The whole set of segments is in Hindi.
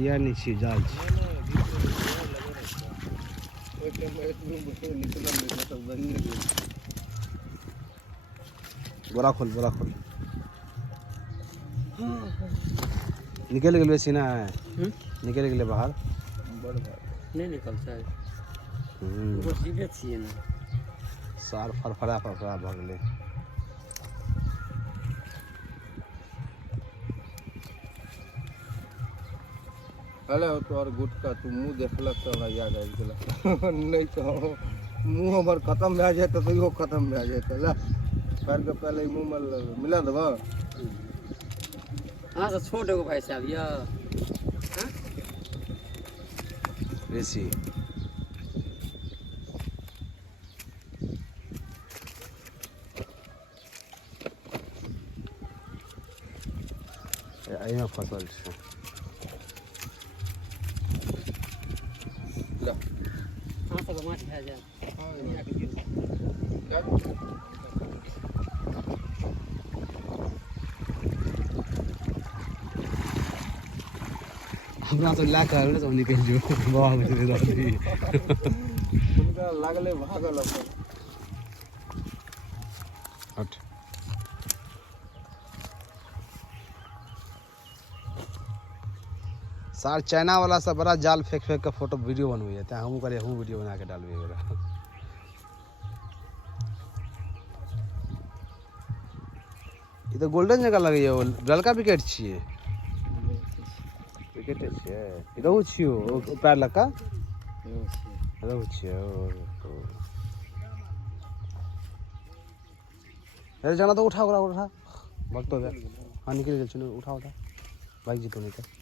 किया नहीं जाल बोरा खोल निकल गए सीना है निकल गए बाहर नहीं निकलता है वो सीधे छिए ना सार फरफरा भगले हेलो तो और गुटका तू मुँह देखलक तो हमरा याद आबि गेल नहीं तो मुँह हमर खत्म भए जाए तो इहो खत्म भए जाए ला पैर के पहले मुँह में मिला देबा हाँ तो छोड़ एगो भाई साहब या बेसी एहिमे फसल छै ला हाँ तो माछ भए जाए हमरा तो ला कर तो निकल जो बाबा मुझे दादी उनका लागले भागल अपन हट सार चाइना वाला सब बड़ा जाल फेंक के फोटो वीडियो बनबे है हम करे हम वीडियो बना के डालबे ये तो गोल्डन जगह लगे है ललका विकेट छिए विकेट छिए रहू छियो पैर लका रहू छियो अरे जाना तो उठा भाग तो गया हाँ निकल गए चलो उठा भाग जी तो निकल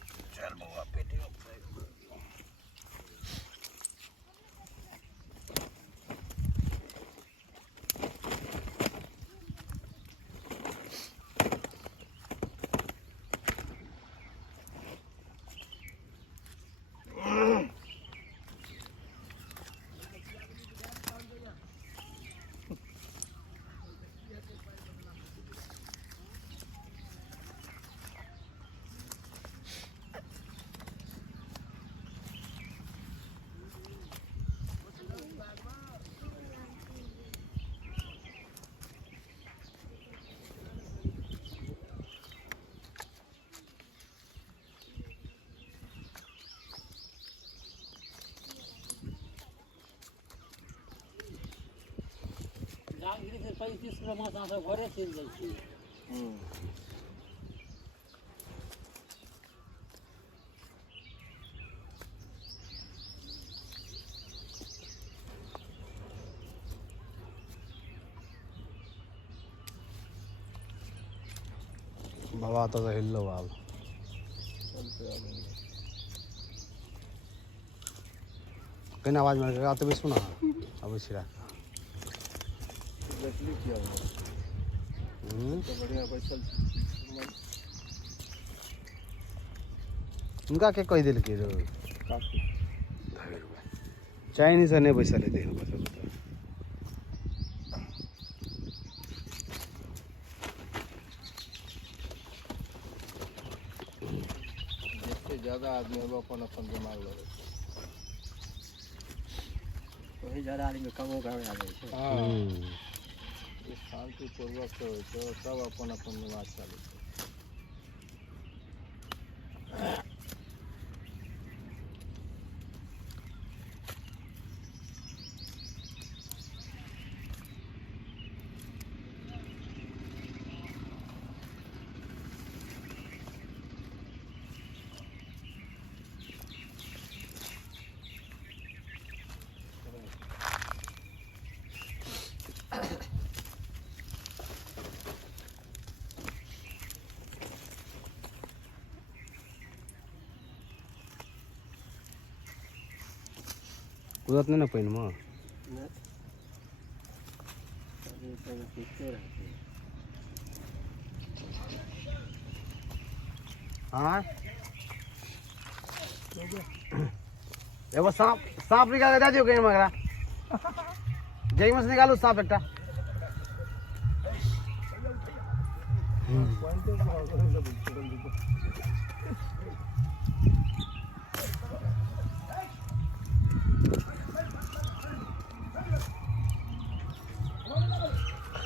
घरे चलि जाइ छी बाबा तो हिलो आब कहीं आवाज मार के आते भी सुना अब छिड़ा देखली क्या हुआ तो बढ़िया बैठल उनका के कह दिल के रो चाइनीज नहीं बैसल है देखो बस जिससे ज्यादा आदमी अब अपन दिमाग लगे वही ज़्यादा आदमी कमो घर आ जाइ छै शांतिपूर्वक तो सब अपन दिमाग चले उदत नहीं ना पानी में हाँ एगो सांप निकाल के दे दियो कहीं मगरा जई में से निकालू सांप एकटा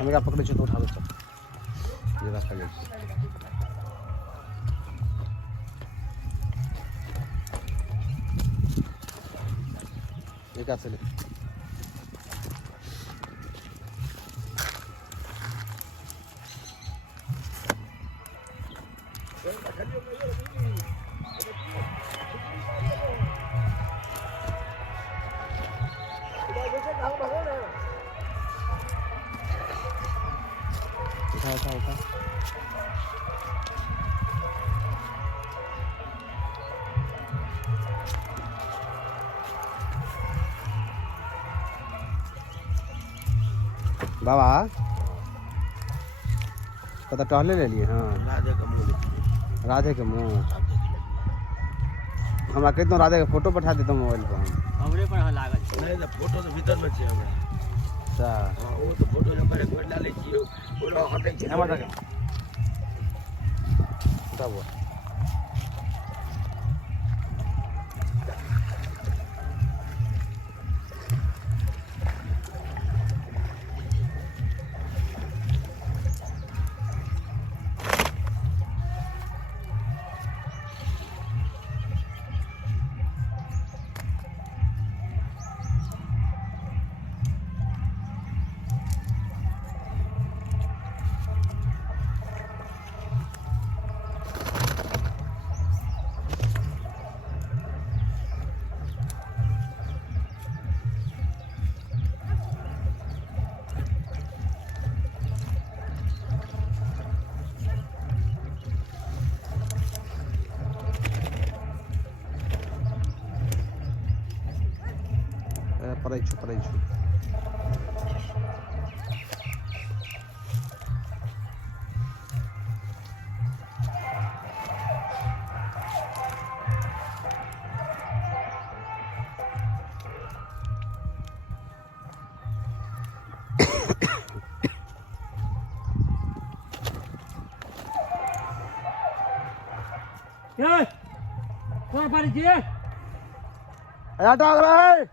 हम क्या पकड़े छो तो उठा दो चल ये रास्ता गया एक हाथ से ले उठा बाबा कत टहले ले लिए हाँ राधे के मुँह हमरा कितना राधे के फोटो पठा देता मोबाइल पर हम हमरे पर लागल नहीं तो फोटो तो भीतर में छे हमरा अच्छा हां वो तो फोटो नंबर एक बार डाले छियो पूरा हटे छे हम तक उठा हुआ पढ़ाई छु ए कौन पानी जी हटाओ रे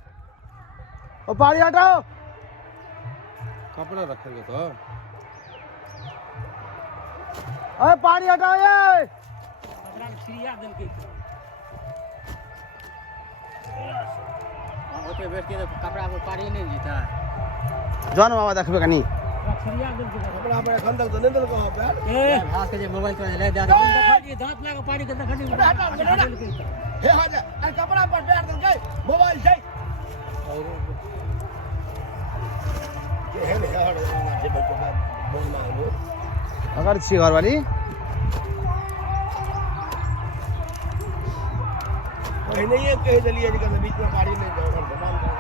ओ पानी हटाओ कपड़ा रखेंगे तो अरे पानी हटाओ ये कपड़ा छिरिया दल के हम होते बैठ के कपड़ा पर पानी नहीं जीता जौन बाबा देखबे कनी छिरिया दल के कपड़ा पर खंदल तो नहीं दल को पे ए हाथ के जे मोबाइल पर ले जा दांत लगा पानी के खड़ी हे हाजा अरे कपड़ा पर डाल दल के मोबाइल छै ये है यार जे बच्चा बोलना है अगर छी घर वाली पहले ये कह दिलिए कि बीच में गाड़ी नहीं जाओ भगवान का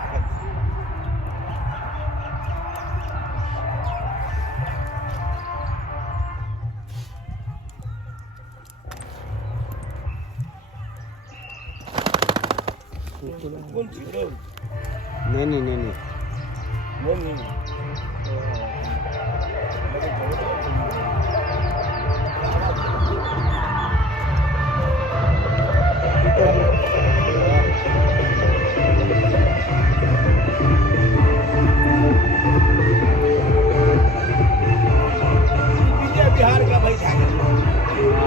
कौन सी नहीं मम्मी बिहार का भाई था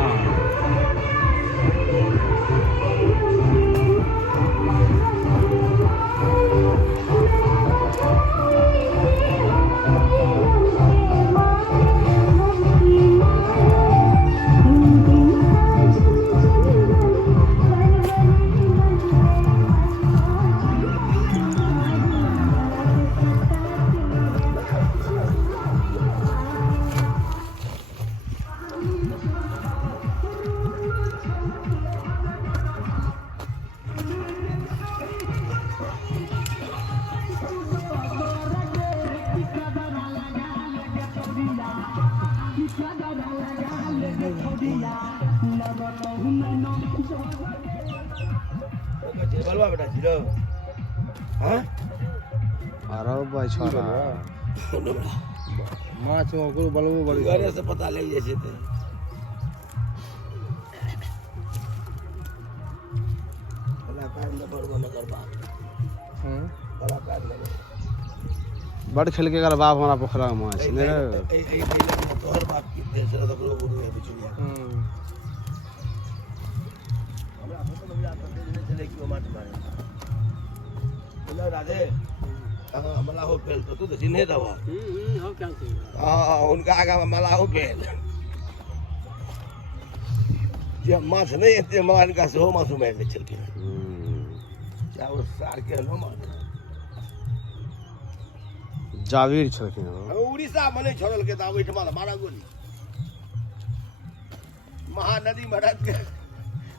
बलवा बेटा जीरो हां अरे भाई छोरा माछ को बलवो बड़ी घरे से पता लग जाय छै त कलाकार न बड़वा नगर बात कलाकार न बड़ खेल के अगर बाप हमारा पोखरा में माछ ने रे तोहर बाप की देश रे तो गुरु है बिचुलिया हमरा फोटो में याद करते नहीं चले कि वो मार मारे बोला राधे मला हो फेल तो तू तो चिन्हे था वो हो क्या चाहिए हां उनका आगा में मला हो फेल जे माछ नहीं है मान का से हो मासू में ले चल के क्या वो सार के नो मार जावीर छलखिन उड़ीसा में नहीं छोड़ल के दावे ठमा मारा गोली महानदी में रख के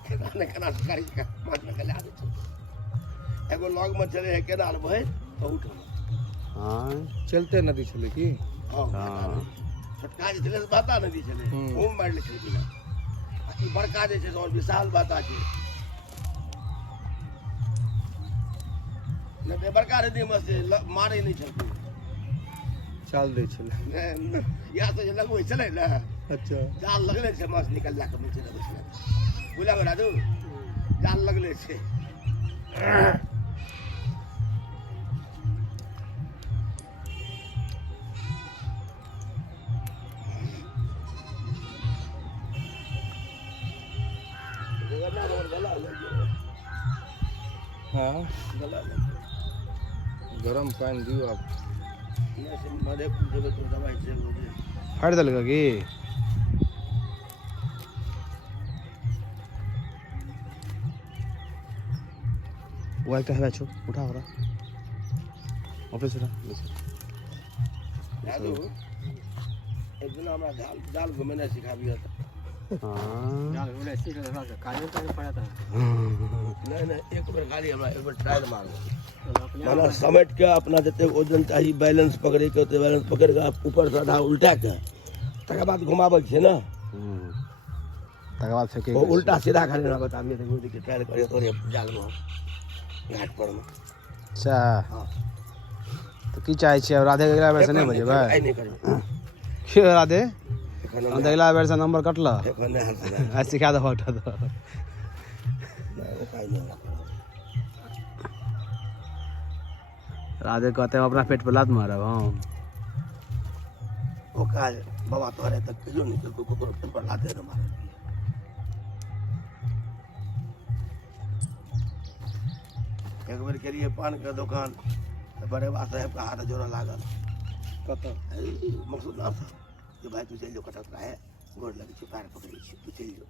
केना केना शिकारी का मार निकल आ दे एगो लॉग में चले है केनाल में तो उठ हां चलते नदी चले की हां छोटका जे चले बाता नदी चले घूम मार ले चल बिना ई बड़का जे छै और विशाल बाता छै न बड़का नदी में से मारे नहीं चलते चाल दे चले या तो लगो चले ना अच्छा जाल लगले छे माछ निकलला के नीचे लगले छे बोला राजू जाल लगले छे हाँ गरम पानी दियो आप मधेपुर जगह तो दवाई से फाड़ देलक की वो एक है छो उठा हो रहा ऑफिस उठा यादो एक दिन हमरा जाल घुमेने सिखाबियो त जाल घुमेने सीख रहा था काहे तो पड़ा था नहीं एक बार खाली हमरा एक बार ट्रायल मारो माना समेट के अपना जते वजन चाहिए बैलेंस पकड़े के ओते बैलेंस पकड़ के ऊपर से आधा उल्टा के तकर बाद घुमाबै छै ना तकर बाद फेंके उल्टा सीधा खाली ना बता मैं तो के ट्रायल करियो तोरे जाल में घाट पर में अच्छा हां तो की चाहे छी राधे के अगला बेर से नहीं बजेबे आई नहीं करबे के राधे हम अगला बेर से नंबर कटला एखन हाल से आज सिखा दो हटा दो नहीं काई नहीं राधे कहते हैं अपना पेट पे लात मारब हम ओ काज बाबा तोरे तक कहियो नहीं को पेट पर लाते न मार एक बार के लिए पान के दुकान बड़े बा साहब का हाथ जोड़ा लागल कत मकसूद ना था कि भाई तू चल जो कटत रहे गोड़ लगे छी पैर पकड़ी छी तू चल जो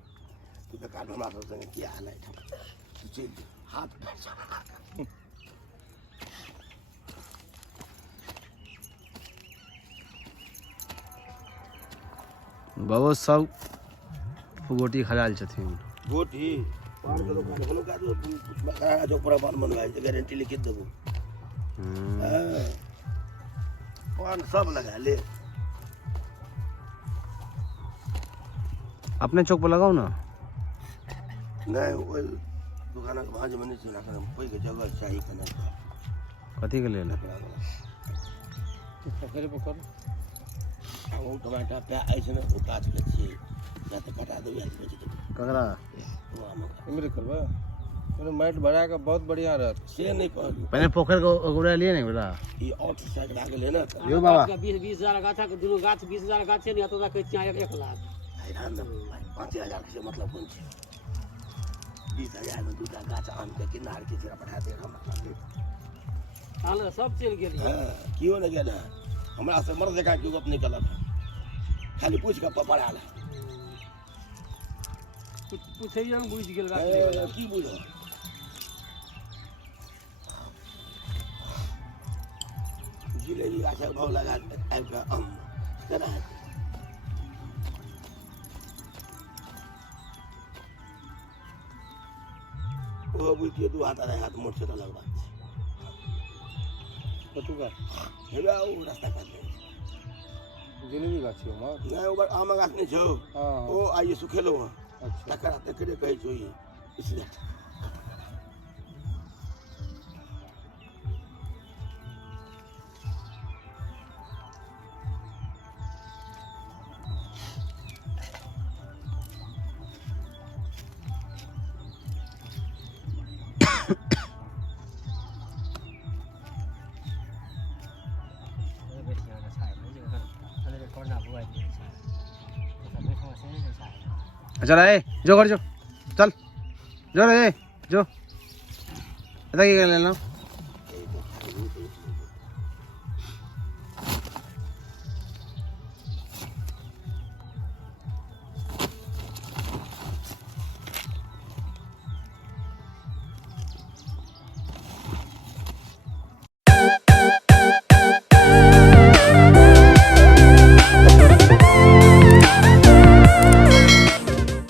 तू का काट हमरा संग किया हाल है तू चल हाथ पैर सब बाबू सब गोटी खराल छथिन गोटी पान के दुकान होलो का जो मकाना जो पूरा पान बनवाई तो गारंटी लिख देबो पान सब लगा ले अपने चौक पर लगाओ ना नहीं वो दुकान के भाज में नहीं सुना कर कोई के जगह चाहिए कने कथी के लेल पकड़ पकड़ वो टमाटर पे ऐसे ना वो काट ले छी या तो कटा दो या बेच दो ककरा इमरे करबा मैंने मैट भरा के बहुत बढ़िया रहत से नहीं पहले पोखर को उड़ा लिए नहीं बेटा ये आउट साइड लागे ले ना यो बाबा 20,000 गाछा के दुनो गाछ 20,000 गाछ नहीं तो कहै छी 1 लाख हैरान ना 5,000 से मतलब कौन छै 20,000 में दूटा गाछ आम के किनार के जरा बढ़ा दे हम मतलब हाल सब चल गेल कियो न गेल हमरा से मर देखा क्यों अपने गलत खाली पूछ के पपड़ा ले पूछैया हम बुझ गेल की बुझो जिलेबी गाछक भाव लगा आबि के आम केना हेतै ओ बुझिए दू हाथ अढ़ाई हाथ मोट से अलग बात छै कतुका हेबा ओ रास्ता काट ले जिलेबी गाछ छै हमर नहीं ओकर आम गाछ नहीं छौ ओ आइए सुखेलो हँ अच्छा तकरा तकरे कहै छौ ई इसलिए ना हुआ है तो सब बैठो से नहीं साहब चल ए जो कर जो चल जो रे जो इधर की कर लेना